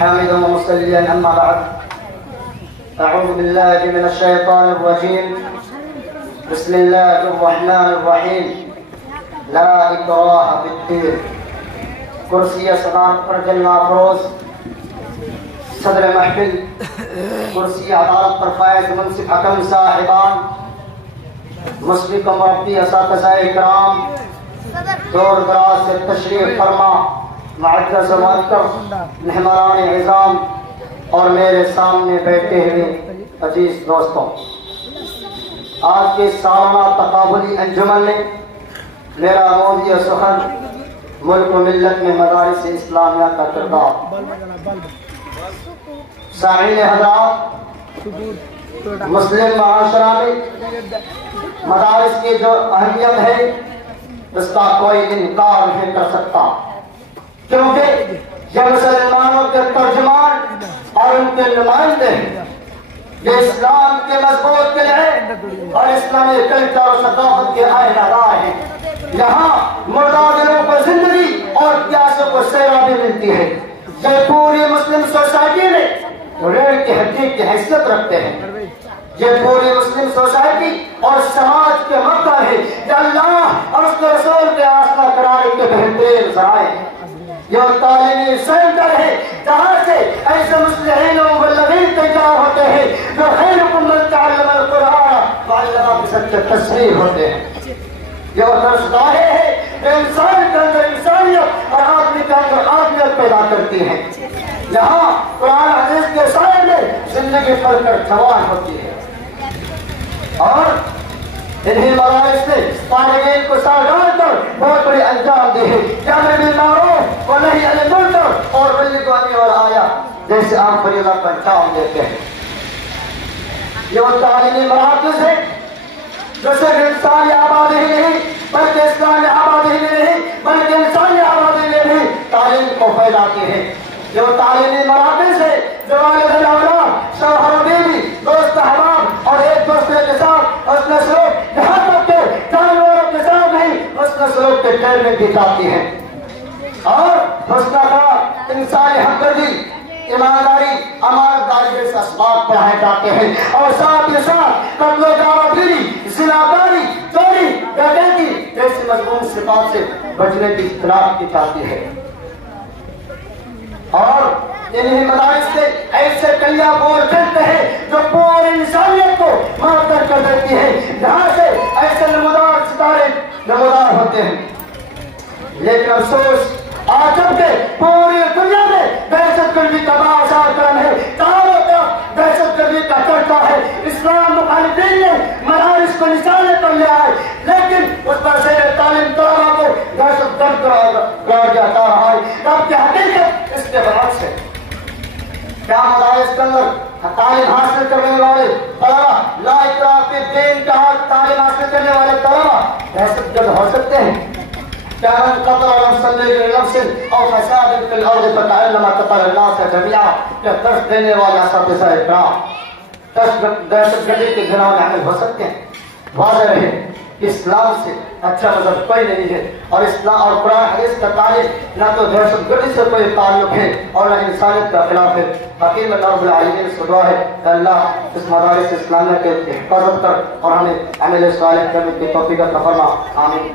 حامدا ومصليا أما بعد. أعوذ بالله من الشيطان الرجيم. بسم الله الرحمن الرحيم. لا إكراه في الدين. کرسی صدارت پر جلوہ افروز صدر محفل، کرسی عدالت پر فائز منصف حکم صاحبان، مسلک مربی اساتذہ اکرام، دور دراز سے تشریف فرما معزز و معطر مہمانان عظام اور میرے سامنے بیٹھے ہوئے عزیز دوستوں، آج کے سالانہ تقابلی انجمن میں میرا موضوع سخن ملک و ملت میں مدارس اسلامیہ کا کردار۔ سامعین حضرات، مسلم معاشرہ میں مدارس کی جو اہمیت ہے اس کا کوئی انکار نہیں کر سکتا، کیونکہ یہ مسلمانوں کے ترجمان اور ان کے نمائندے ہیں۔ یہ اسلام کے مضبوط قلعے اور اسلامی کلچر و ثقافت کے آئینہ دار ہیں۔ یہاں مردہ دلوں کو زندگی اور پیاسوں کو سیرابی ملتی ہے۔ یہ پوری مسلم سوسائٹی میں ریڑھ کی ہڈی کی حیثیت رکھتے ہیں۔ یہ پوری مسلم سوسائٹی اور سماج کے مقدر ہے، یہ اللہ اور اس کے رسول کے آشنا کرانے کے بہترین ذرائع ہیں۔ یہ تعلیمی سینٹر ہے جہاں سے ایسے مصلحین و مبلغین تیار ہوتے ہیں جو خیرکم من تعلم القرآن وعلمہ کے سچے تصویر ہوتے ہیں۔ یہ درسگاہیں ہیں جو انسان کے اندر انسانیت اور آدمی کے اندر آدمیت پیدا کرتی ہیں۔ یہاں قرآن حدیث کے سائے میں زندگی پڑھ کر جوان ہوتی ہے، اور انہی مدارس نے طالبین کو ساگان کر بہت بڑی انجام دی ہے۔ امر بالمعروف و نہی عن المنکر اور بلغوا والآیہ جیسے عام فریضہ پر انجام دیتے ہیں۔ یہ وہ تعلیمی مراکز ہے جو صرف انسانی آبادی ہی نہیں بلکہ اسلامی آبادی ہی نہیں بلکہ انسانی آبادی میں بھی تعلیم کو پھیلاتی ہے۔ جو تعلیمی مراکز ہے جو والد الاولاد، شوہر و بیوی، دوست احباب اور ایک دوسرے کے ساتھ حسن سلوک، یہاں تک کہ جانوروں کے ساتھ نہیں حسن سلوک کے ٹریننگ دی جاتی ہے، اور حسن اخلاق، انسانی ہمدردی، ایمانداری، امانت داری جیسے اسباب پڑھائے جاتے ہیں، اور ساتھ ہی ساتھ قتل و غارتگری، زناکاری، چوری، ڈکیتی جیسی مذموم صفات سے بچنے کی اصطلاح کی جاتی ہے۔ اور انہی مدارس سے ایسے کلیاں بول پھرتے ہیں جو پوری انسانیت کو معطل کر دیتی ہے، جہاں سے ایسے نمودار ستارے نمودار ہوتے ہیں۔ لیکن افسوس آج جب کہ پوری دنیا میں دہشت گردی کا باعثار کرم ہے، چاروں طرف دہشت گردی کا چرچا ہے، اسلام مخالفین نے مدارس کو نشانے پر لیا ہے، لیکن اس پر زیر تعلیم طلباء کو دہشت گرد قرار دیا جا رہا ہے، جبکہ حقیقت اس کے برعکس ہے۔ کیا مدارس کے اندر تعلیم حاصل کرنے والے طلباء لا اکراہ فی الدین کا تعلیم حاصل کرنے والے طلباء دہشت گرد ہو سکتے ہیں؟ کیا من قتل نفسا بغیر نفس او فساد فی الارض فکأنما قتل الناس جميعا، کیا درس دینے والے اساتذہ اکرام دہشت گردی کے گناہ میں عامل ہو سکتے ہیں؟ واضح رہے اسلام سے اچھا مذہب کوئی نہیں ہے، اور اسلام اور قرآن حدیث کا تعلیم نہ تو دہشت گردی سے کوئی تعلق ہے اور نہ انسانیت کا خلاف ہے۔ حکیم اللہ رب العالمین سے دعا ہے کہ اللہ اس مدارس اسلامیہ کے حفاظت کر اور ہمیں عمل صالح کرنے کی توفیق عطا فرما، آمین۔